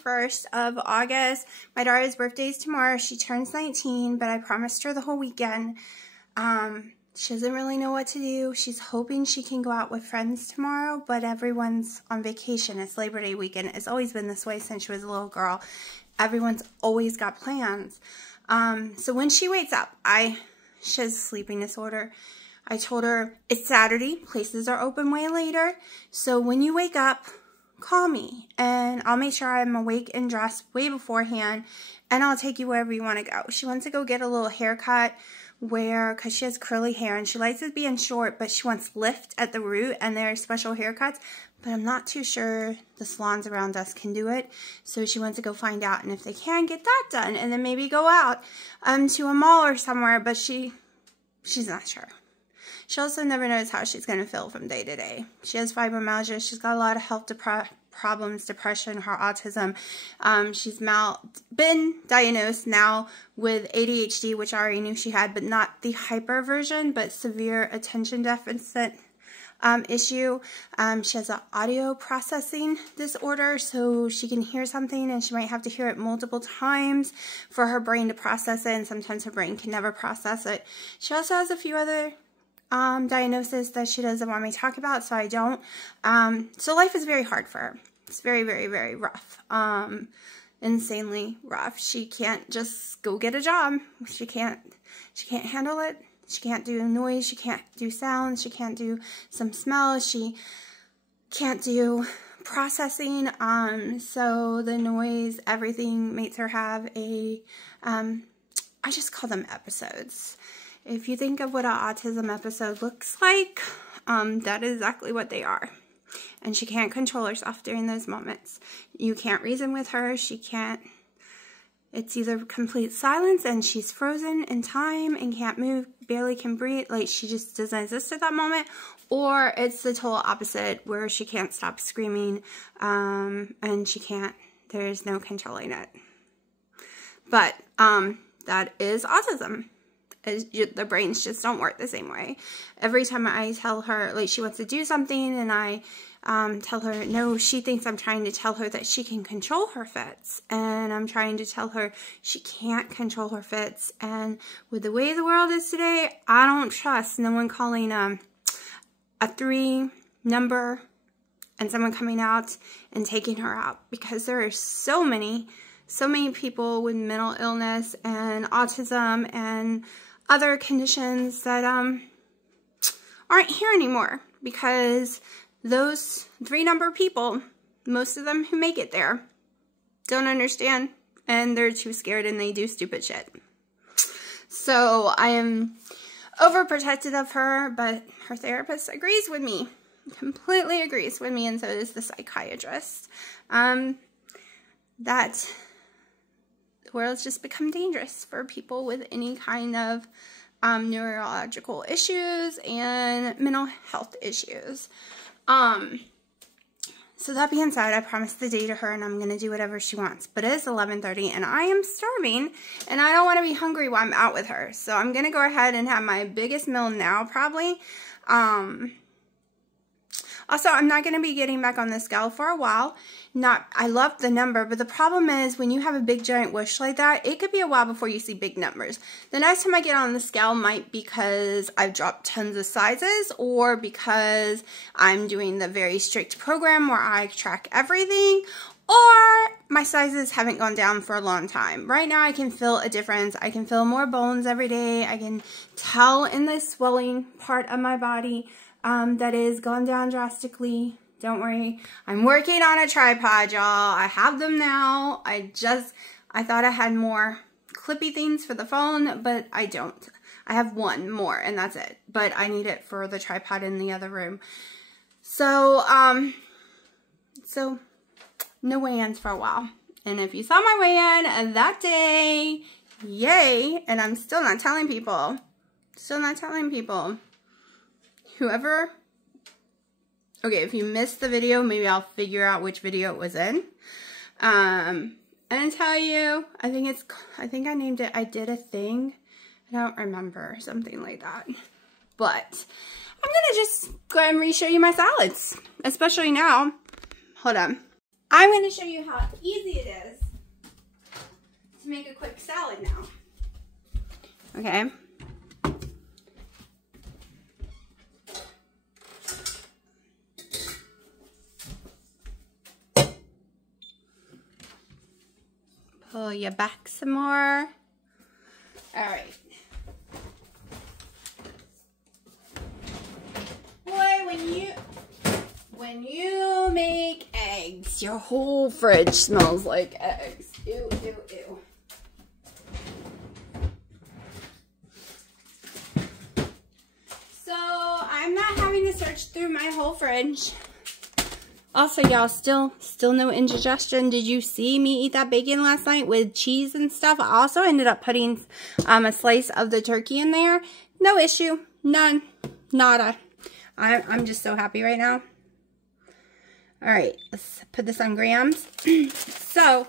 21st of August. My daughter's birthday is tomorrow. She turns 19, but I promised her the whole weekend. She doesn't really know what to do. She's hoping she can go out with friends tomorrow, but everyone's on vacation. It's Labor Day weekend. It's always been this way since she was a little girl. Everyone's always got plans. So when she wakes up, she has a sleeping disorder. I told her it's Saturday. Places are open way later. So when you wake up, call me and I'll make sure I'm awake and dressed way beforehand and I'll take you wherever you want to go. She wants to go get a little haircut because she has curly hair and she likes it being short, but she wants lift at the root and they're special haircuts, but I'm not too sure the salons around us can do it. So she wants to go find out, and if they can, get that done and then maybe go out to a mall or somewhere, but she's not sure. She also never knows how she's going to feel from day to day. She has fibromyalgia. She's got a lot of health problems, depression, her autism. She's been diagnosed now with ADHD, which I already knew she had, but not the hyper version, but severe attention deficit issue. She has an audio processing disorder, so she can hear something and she might have to hear it multiple times for her brain to process it, and sometimes her brain can never process it. She also has a few other diagnosis that she doesn't want me to talk about, so I don't. So life is very hard for her. It's very, very, very rough. Insanely rough. She can't just go get a job. She can't handle it. She can't do noise. She can't do sounds. She can't do some smells. She can't do processing. So the noise, everything makes her have I just call them episodes. If you think of what an autism episode looks like, that is exactly what they are. And she can't control herself during those moments. You can't reason with her. She can't. It's either complete silence and she's frozen in time and can't move, barely can breathe, like she just doesn't exist at that moment, or it's the total opposite where she can't stop screaming and there's no controlling it. But that is autism. The brains just don't work the same way. Every time I tell her, like, she wants to do something and I tell her no, she thinks I'm trying to tell her that she can control her fits, and I'm trying to tell her she can't control her fits. And with the way the world is today, I don't trust no one calling a 3 number and someone coming out and taking her out, because there are so many people with mental illness and autism and other conditions that aren't here anymore, because those 3 number people, most of them who make it there, don't understand and they're too scared and they do stupid shit. So I am overprotective of her, but her therapist agrees with me, completely agrees with me, and so does the psychiatrist, that the world's just become dangerous for people with any kind of neurological issues and mental health issues. So that being said, I promised the day to her and I'm going to do whatever she wants. But it is 11:30 and I am starving and I don't want to be hungry while I'm out with her. So I'm going to go ahead and have my biggest meal now, probably. Also, I'm not going to be getting back on the scale for a while. I love the number, but the problem is when you have a big giant wish like that, it could be a while before you see big numbers. The next time I get on the scale might be because I've dropped tons of sizes, or because I'm doing the very strict program where I track everything, or my sizes haven't gone down for a long time. Right now I can feel a difference. I can feel more bones every day. I can tell in the swelling part of my body that is gone down drastically. Don't worry. I'm working on a tripod, y'all. I have them now. I thought I had more clippy things for the phone, but I don't. I have one more and that's it. But I need it for the tripod in the other room. So, no weigh-ins for a while. And if you saw my weigh-in that day, yay. And I'm still not telling people. Whoever, okay, if you missed the video, maybe I'll figure out which video it was in. And tell you, I think I named it, I Did a Thing. I don't remember, something like that. But I'm gonna just go ahead and re-show you my salads, especially now. Hold on. I'm going to show you how easy it is to make a quick salad now. Okay. Pull you back some more. All right. Boy, when you make eggs, your whole fridge smells like eggs. Ew, ew, ew. So I'm not having to search through my whole fridge. Also, y'all, still no indigestion. Did you see me eat that bacon last night with cheese and stuff? I also ended up putting a slice of the turkey in there. No issue. None. Nada. I'm just so happy right now. All right, let's put this on grams. So,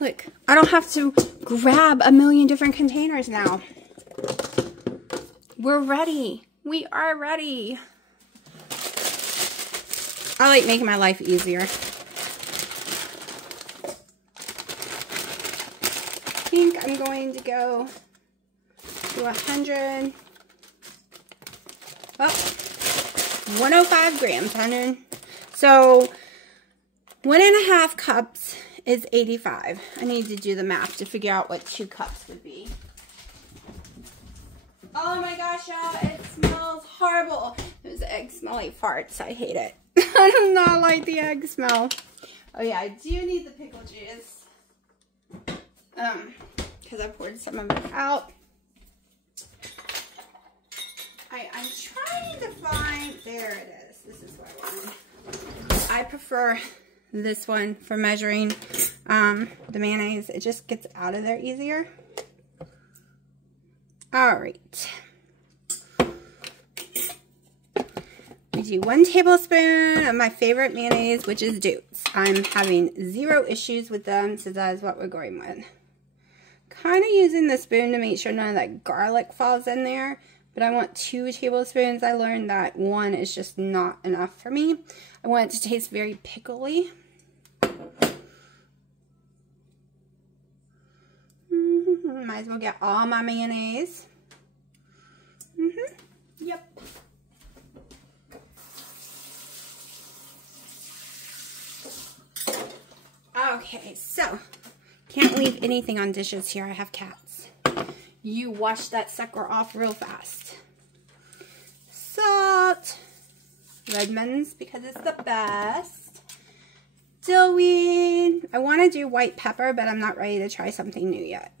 look, I don't have to grab a million different containers now. We're ready. We are ready. I like making my life easier. I think I'm going to go to 100. Oh, 105 grams, 100. So 1.5 cups is 85. I need to do the math to figure out what 2 cups would be. Oh my gosh, y'all, it smells horrible. Those eggs smell like farts. I hate it. I do not like the egg smell. Oh yeah, I do need the pickle juice. Because I poured some of it out. I'm trying to find, there it is. This is what I wanted. I prefer this one for measuring the mayonnaise. It just gets out of there easier. All right. We do 1 tablespoon of my favorite mayonnaise, which is Duke's. I'm having 0 issues with them, so that is what we're going with. Kind of using the spoon to make sure none of that garlic falls in there, but I want 2 tablespoons. I learned that 1 is just not enough for me. I want it to taste very pickly. Might as well get all my mayonnaise. Yep. Okay, so can't leave anything on dishes here. I have cats. You wash that sucker off real fast. Salt. Redmond's because it's the best. Dill weed. I want to do white pepper, but I'm not ready to try something new yet.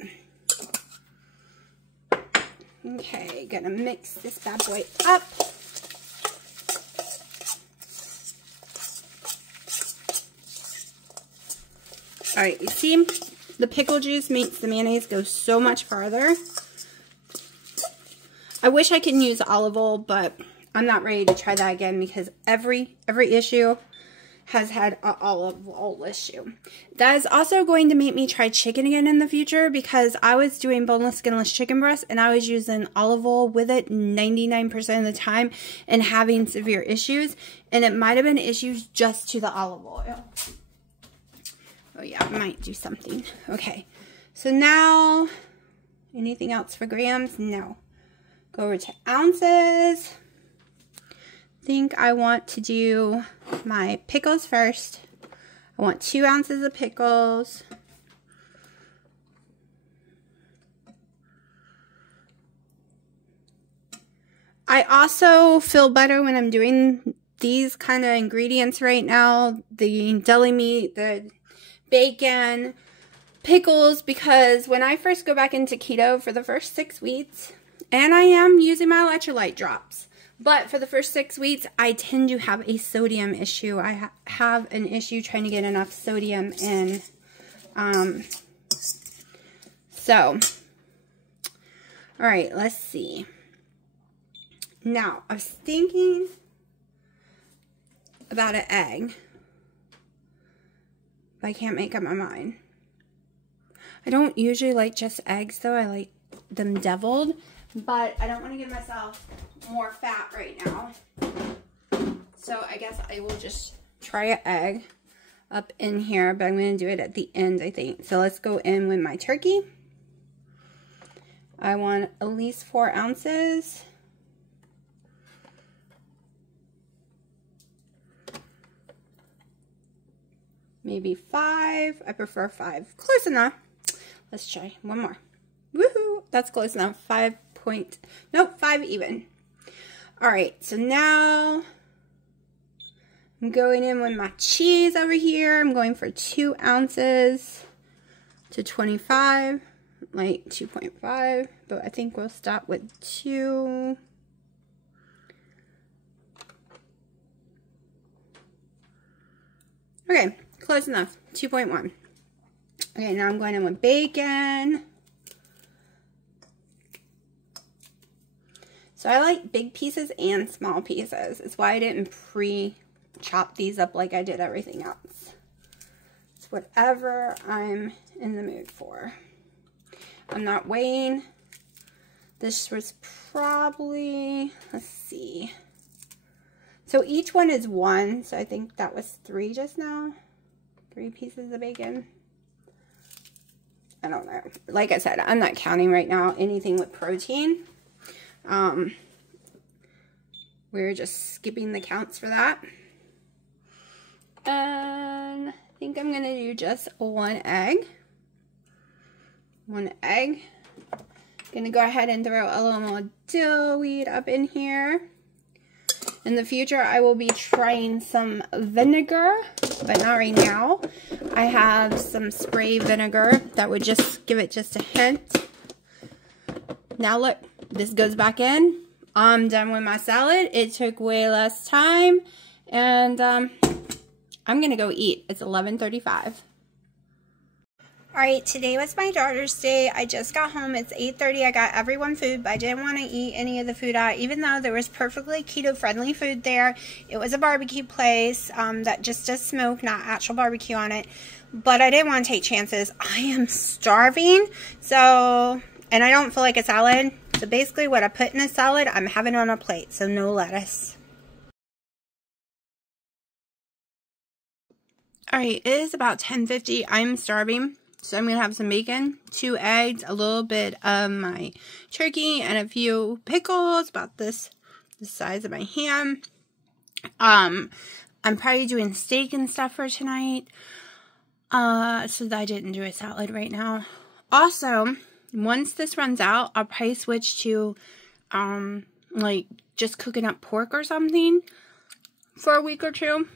Okay, gonna mix this bad boy up. All right, you see, the pickle juice makes the mayonnaise go so much farther. I wish I could use olive oil, but I'm not ready to try that again because every issue has had an olive oil issue. That is also going to make me try chicken again in the future because I was doing boneless, skinless chicken breast and I was using olive oil with it 99% of the time and having severe issues. And it might have been issues just to the olive oil. Oh yeah, I might do something. Okay, so now, anything else for grams? No. Go over to ounces. I think I want to do my pickles first. I want 2 ounces of pickles. I also feel better when I'm doing these kind of ingredients right now. The deli meat, the bacon, pickles, because when I first go back into keto for the first 6 weeks, and I am using my electrolyte drops, but for the first 6 weeks, I tend to have a sodium issue. I have an issue trying to get enough sodium in. All right, let's see. Now, I was thinking about an egg, but I can't make up my mind. I don't usually like just eggs, though. I like them deviled, but I don't want to give myself more fat right now. So I guess I will just try an egg. up in here, but I'm going to do it at the end, I think. So let's go in with my turkey. I want at least 4 ounces. Maybe 5. I prefer 5. Close enough. Let's try one more. Woohoo! That's close enough. 5 even. Alright, so now I'm going in with my cheese over here. I'm going for 2 ounces to 25, like 2.5, but I think we'll stop with 2. Okay, close enough. 2.1. Okay, now I'm going in with bacon. So I like big pieces and small pieces. It's why I didn't pre-chop these up like I did everything else. It's whatever I'm in the mood for. I'm not weighing. This was probably, let's see. So each one is 1. So I think that was 3 just now. 3 pieces of bacon. I don't know. Like I said, I'm not counting right now anything with protein. We're just skipping the counts for that. And I think I'm going to do just 1 egg. 1 egg. Going to go ahead and throw a little more dill weed up in here. In the future, I will be trying some vinegar, but not right now. I have some spray vinegar that would just give it just a hint. Now look, this goes back in. I'm done with my salad. It took way less time, and I'm gonna go eat. It's 11:35. Alright, today was my daughter's day. I just got home. It's 8:30. I got everyone food, but I didn't want to eat any of the food out, even though there was perfectly keto-friendly food there. It was a barbecue place that just does smoke, not actual barbecue on it. But I didn't want to take chances. I am starving, so, and I don't feel like a salad. So basically what I put in a salad, I'm having on a plate, so no lettuce. Alright, it is about 10:50. I'm starving. So I'm going to have some bacon, 2 eggs, a little bit of my turkey, and a few pickles, about the size of my hand. I'm probably doing steak and stuff for tonight. So that I didn't do a salad right now. Also, once this runs out, I'll probably switch to, like, just cooking up pork or something for a week or 2.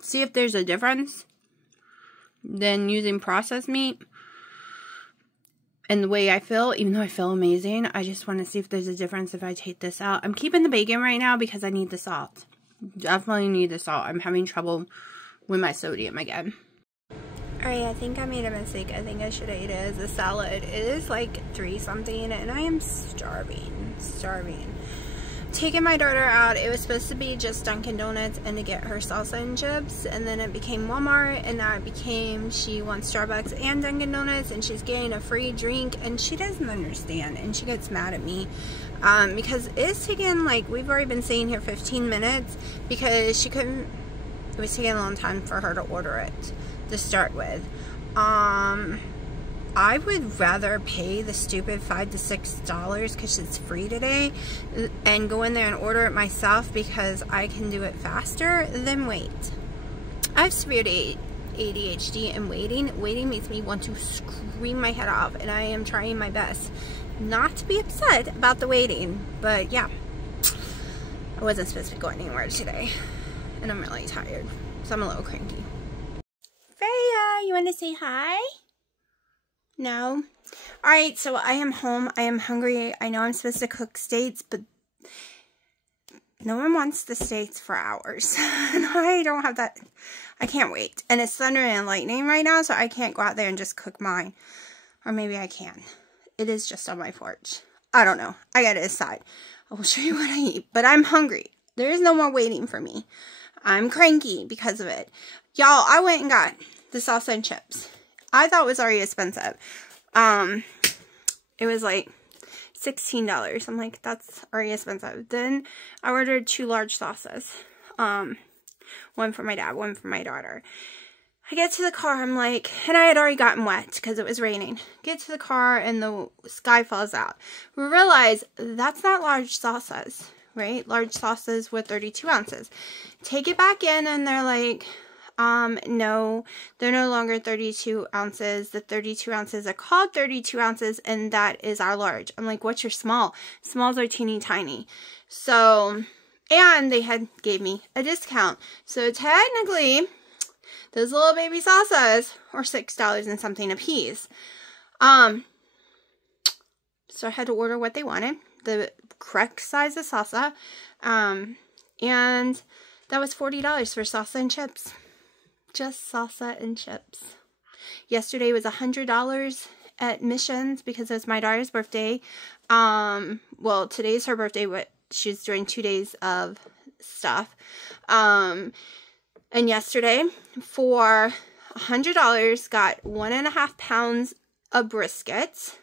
See if there's a difference than using processed meat. And the way I feel, even though I feel amazing, I just want to see if there's a difference if I take this out. I'm keeping the bacon right now because I need the salt. Definitely need the salt. I'm having trouble with my sodium again. Alright, I think I made a mistake. I think I should have ate it as a salad. It is like 3 something and I am starving. Taking my daughter out, it was supposed to be just Dunkin' Donuts and to get her salsa and chips, and then it became Walmart, and now it became she wants Starbucks and Dunkin' Donuts, and she's getting a free drink, and she doesn't understand, and she gets mad at me because it's taking, like, we've already been sitting here 15 minutes because she couldn't, it was taking a long time for her to order it to start with. I would rather pay the stupid $5 to $6 because it's free today and go in there and order it myself because I can do it faster than wait. I have severe ADHD and waiting makes me want to scream my head off, and I am trying my best not to be upset about the waiting, but yeah, I wasn't supposed to be going anywhere today and I'm really tired, so I'm a little cranky. Freya, you want to say hi? No? Alright, so I am home. I am hungry. I know I'm supposed to cook steaks, but no one wants the steaks for hours. And I don't have that. I can't wait. And it's thunder and lightning right now, so I can't go out there and just cook mine. Or maybe I can. It is just on my porch. I don't know. I gotta decide. I will show you what I eat. But I'm hungry. There is no more waiting for me. I'm cranky because of it. Y'all, I went and got the salsa and chips. I thought it was already expensive. It was like $16. I'm like, that's already expensive. Then I ordered 2 large sauces. One for my dad, one for my daughter. I get to the car, I'm like, and I had already gotten wet because it was raining. Get to the car and the sky falls out. We realize that's not large salsas, right? Large salsas with 32 ounces. Take it back in and they're like, no, they're no longer 32 ounces. The 32 ounces are called 32 ounces and that is our large. I'm like, what's your small? Smalls are teeny tiny. So, and they had gave me a discount. So technically, those little baby salsas are $6 and something a piece. So I had to order what they wanted, the correct size of salsa. And that was $40 for salsa and chips. Just salsa and chips. Yesterday was $100 at Missions because it was my daughter's birthday. Well, today's her birthday, but she's doing 2 days of stuff. And yesterday, for $100, got 1.5 pounds of brisket,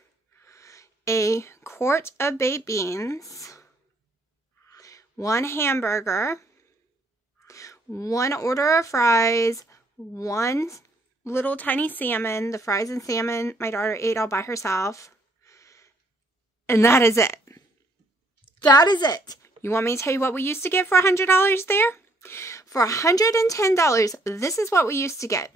a quart of baked beans, 1 hamburger, 1 order of fries, 1 little tiny salmon. The fries and salmon my daughter ate all by herself. And that is it. That is it. You want me to tell you what we used to get for $100 there? For $110, this is what we used to get.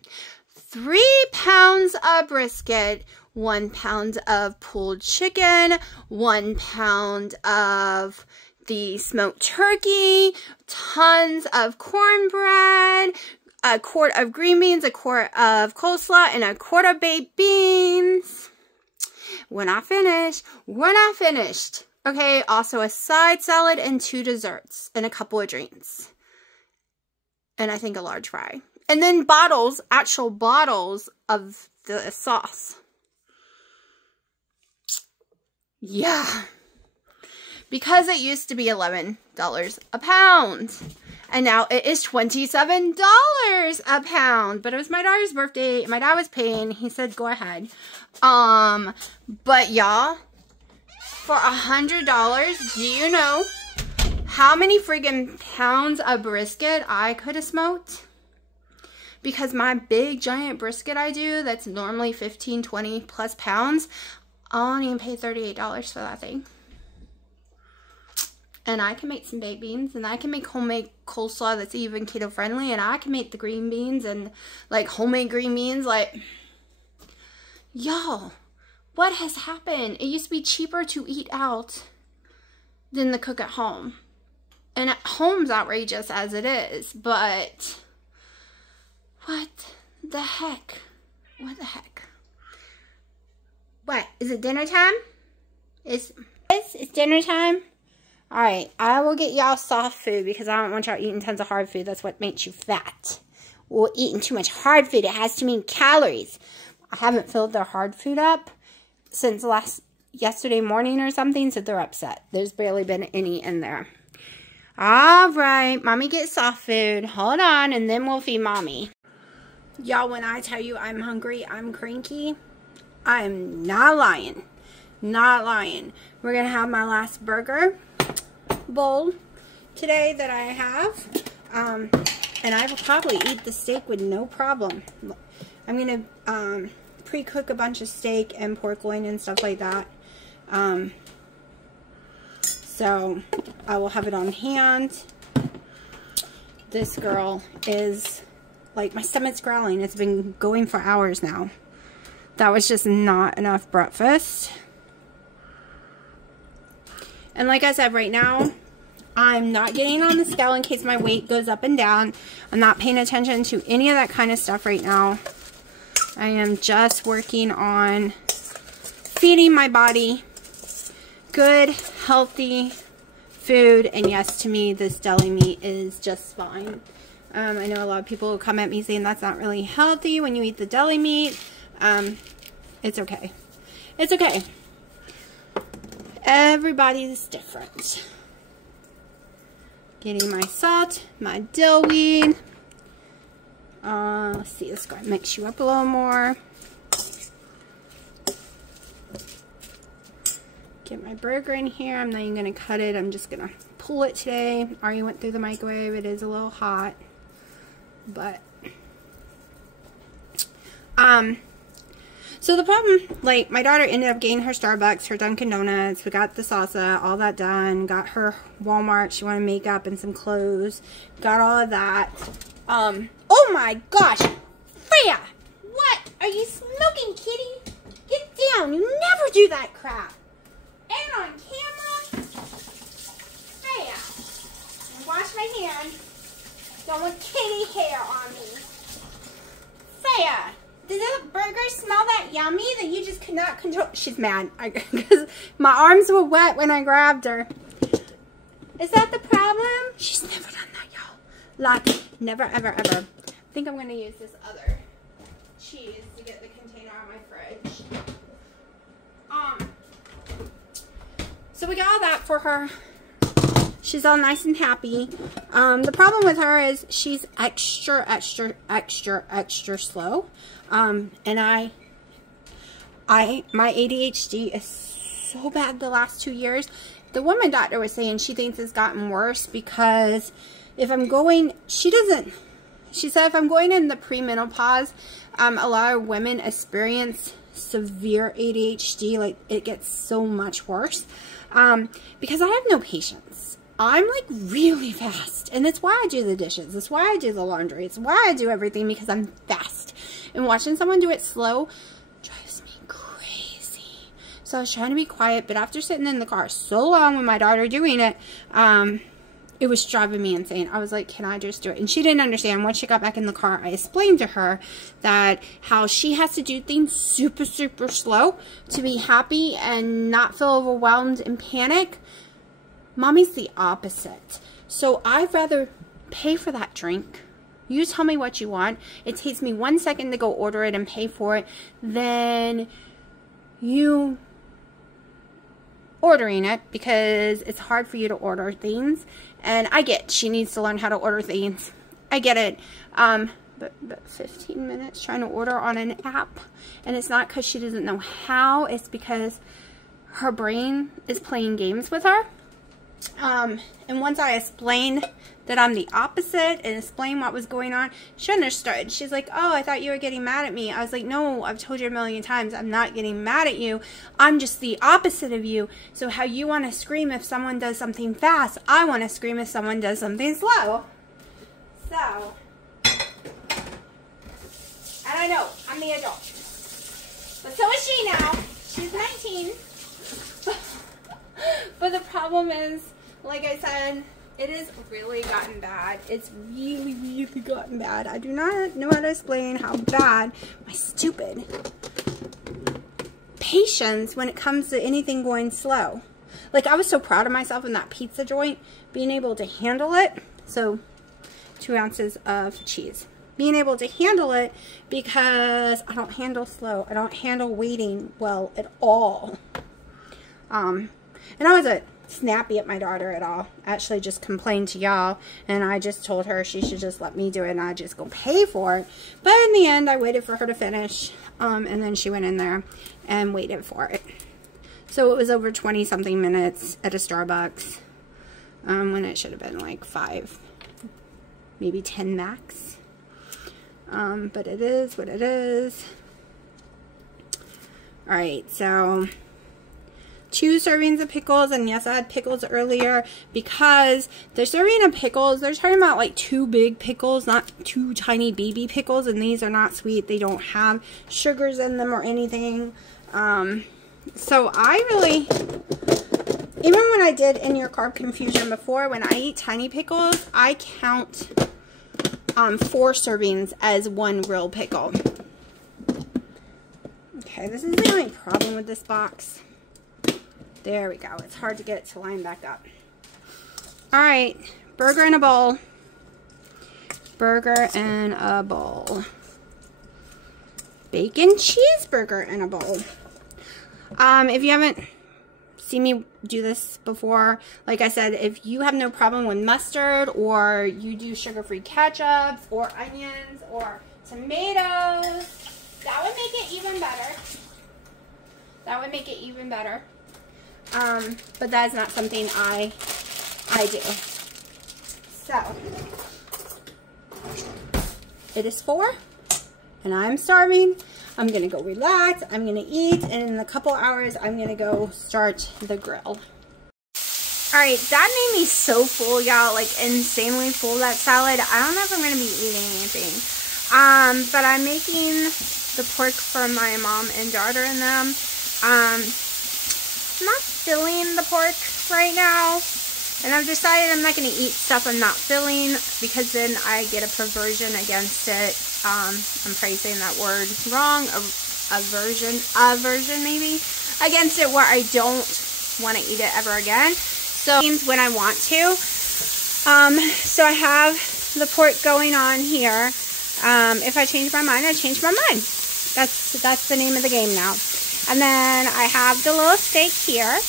3 pounds of brisket, 1 pound of pulled chicken, 1 pound of the smoked turkey, tons of cornbread, a quart of green beans, a quart of coleslaw, and a quart of baked beans. We're not finished. We're not finished. Okay, also a side salad and 2 desserts and a couple of drinks. And I think a large fry. And then bottles, actual bottles of the sauce. Yeah. Because it used to be $11 a pound. And now it is $27 a pound. But it was my daughter's birthday. My dad was paying. He said, go ahead. But y'all, for $100, do you know how many friggin' pounds of brisket I could have smoked? Because my big giant brisket I do, that's normally 15, 20 plus pounds, I don't even pay $38 for that thing. And I can make some baked beans, and I can make homemade coleslaw that's even keto friendly, and I can make the green beans and like homemade green beans. Like, y'all, what has happened? It used to be cheaper to eat out than to cook at home. And at home's outrageous as it is, but what the heck? What the heck? What? Is it dinner time? It's dinner time? Alright, I will get y'all soft food because I don't want y'all eating tons of hard food. That's what makes you fat. Well, eating too much hard food, it has too many calories. I haven't filled their hard food up since yesterday morning or something, so they're upset. There's barely been any in there. Alright, mommy gets soft food. Hold on, and then we'll feed mommy. Y'all, when I tell you I'm hungry, I'm cranky, I'm not lying. Not lying. We're going to have my last burger bowl today that I have. And I will probably eat the steak with no problem. I'm going to pre-cook a bunch of steak and pork loin and stuff like that. So I will have it on hand. This girl is like, my stomach's growling. It's been going for hours now. That was just not enough breakfast. And like I said, right now, I'm not getting on the scale in case my weight goes up and down. I'm not paying attention to any of that kind of stuff right now. I am just working on feeding my body good, healthy food. And yes, to me, this deli meat is just fine. I know a lot of people will come at me saying that's not really healthy when you eat the deli meat. It's okay. It's okay. Everybody's different. Getting my salt, my dill weed. Let's see, let's go ahead and mix you up a little more. Get my burger in here. I'm not even going to cut it. I'm just going to pull it today. Already went through the microwave. It is a little hot. But, so the problem, like, my daughter ended up getting her Starbucks, her Dunkin' Donuts. We got the salsa, all that done. Got her Walmart. She wanted makeup and some clothes. Got all of that. Oh my gosh. Freya! What? Are you smoking, kitty? Get down. You never do that crap. And on camera. Freya. Wash my hands. Don't want kitty hair on me. Freya. Does that burger smell that yummy that you just could not control? She's mad because my arms were wet when I grabbed her. Is that the problem? She's never done that, y'all. Like, never, ever, ever. I think I'm going to use this other cheese to get the container out of my fridge. So we got all that for her. She's all nice and happy. The problem with her is she's extra slow. And my ADHD is so bad the last 2 years. The woman doctor was saying she thinks it's gotten worse because if I'm going, she said if I'm going in the premenopause, a lot of women experience severe ADHD, like it gets so much worse, because I have no patience. I'm like really fast, and that's why I do the dishes. That's why I do the laundry. It's why I do everything, because I'm fast. And watching someone do it slow drives me crazy. So I was trying to be quiet, but after sitting in the car so long with my daughter doing it, it was driving me insane. I was like, can I just do it? And she didn't understand. Once she got back in the car, I explained to her that how she has to do things super, super slow to be happy and not feel overwhelmed and panic. Mommy's the opposite. So I'd rather pay for that drink. You tell me what you want. It takes me 1 second to go order it and pay for it. Then you ordering it, because it's hard for you to order things. And I get she needs to learn how to order things. I get it. But 15 minutes trying to order on an app. And it's not because she doesn't know how. It's because her brain is playing games with her. And once I explained that I'm the opposite and explained what was going on, she understood. She's like, oh, I thought you were getting mad at me. I was like, no, I've told you a million times, I'm not getting mad at you. I'm just the opposite of you. So how you want to scream if someone does something fast, I want to scream if someone does something slow. So, and I know, I'm the adult. But so is she now. She's 19. But the problem is, like I said, it has really gotten bad. It's really, really gotten bad. I do not know how to explain how bad my stupid patience when it comes to anything going slow. Like, I was so proud of myself in that pizza joint, being able to handle it. So, 2 ounces of cheese. Being able to handle it because I don't handle slow. I don't handle waiting well at all. And I wasn't snappy at my daughter at all. I actually just complained to y'all, and I just told her she should just let me do it, and I'd just go pay for it. But in the end, I waited for her to finish, and then she went in there and waited for it. So it was over 20-something minutes at a Starbucks, when it should have been like 5, maybe 10 max. But it is what it is. Alright, so 2 servings of pickles, and yes, I had pickles earlier because the serving of pickles, they're talking about like 2 big pickles, not 2 tiny baby pickles, and these are not sweet. They don't have sugars in them or anything. So I really, even when I did In Your Carb Confusion before, when I eat tiny pickles, I count 4 servings as 1 real pickle. Okay, this is the only problem with this box. There we go. It's hard to get it to line back up. Alright, burger in a bowl. Burger in a bowl. Bacon cheeseburger in a bowl. If you haven't seen me do this before, like I said, if you have no problem with mustard, or you do sugar-free ketchup, or onions, or tomatoes, that would make it even better. That would make it even better. But that is not something I do. So, it is 4 and I'm starving. I'm gonna go relax, I'm gonna eat, and in a couple hours I'm gonna go start the grill. Alright, that made me so full, y'all, like insanely full, that salad. I don't know if I'm gonna be eating anything. But I'm making the pork for my mom and daughter and them. I'm not filling the pork right now. And I've decided I'm not going to eat stuff I'm not filling, because then I get a perversion against it. I'm probably saying that word wrong. Aversion maybe against it, where I don't want to eat it ever again. So when I want to. So I have the pork going on here. If I change my mind, I change my mind. That's the name of the game now. And then I have the little steak here.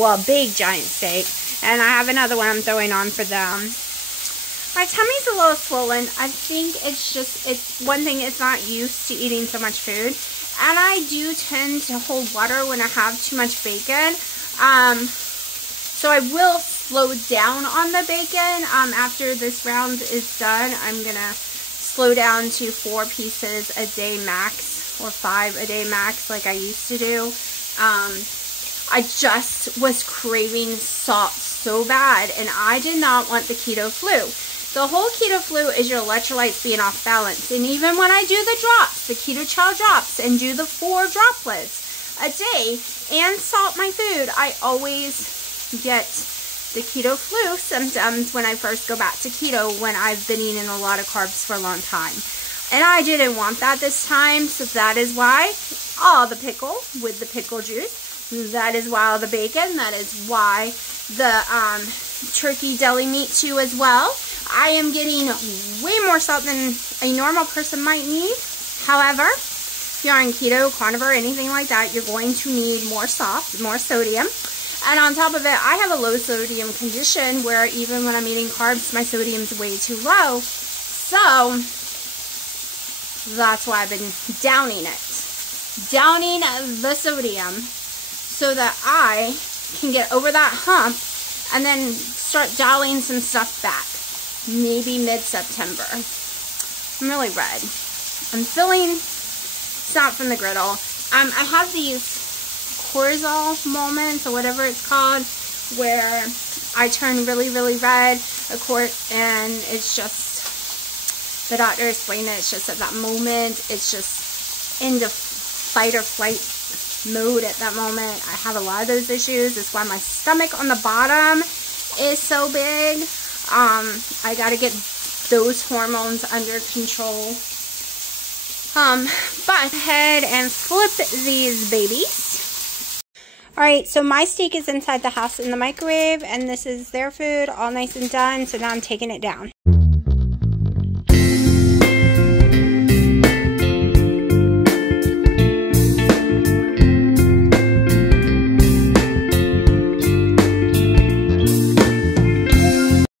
Well, big giant steak. And I have another one I'm throwing on for them. My tummy's a little swollen. I think it's one thing, it's not used to eating so much food. And I do tend to hold water when I have too much bacon. So I will slow down on the bacon. After this round is done, I'm going to slow down to 4 pieces a day max, or 5 a day max like I used to do. I just was craving salt so bad, and I did not want the keto flu. The whole keto flu is your electrolytes being off balance. And even when I do the drops, the keto chow drops, and do the 4 droplets a day and salt my food, I always get the keto flu symptoms when I first go back to keto, when I've been eating a lot of carbs for a long time. And I didn't want that this time, so that is why all the pickle with the pickle juice. That is why all the bacon. That is why the turkey deli meat too as well. I am getting way more salt than a normal person might need. However, if you're on keto, carnivore, anything like that, you're going to need more salt, more sodium. And on top of it, I have a low sodium condition where even when I'm eating carbs, my sodium's way too low. So that's why I've been downing it. Downing the sodium, so that I can get over that hump and then start dialing some stuff back. Maybe mid-September. I'm really red. I'm feeling, it's not from the griddle. I have these cortisol moments, or whatever it's called, where I turn really, really red, and it's just, the doctor explained it, it's just at that moment, it's just into fight or flight mode at that moment. I have a lot of those issues. That's why my stomach on the bottom is so big. I got to get those hormones under control. But ahead and flip these babies. Alright, so my steak is inside the house in the microwave, and this is their food, all nice and done. So now I'm taking it down.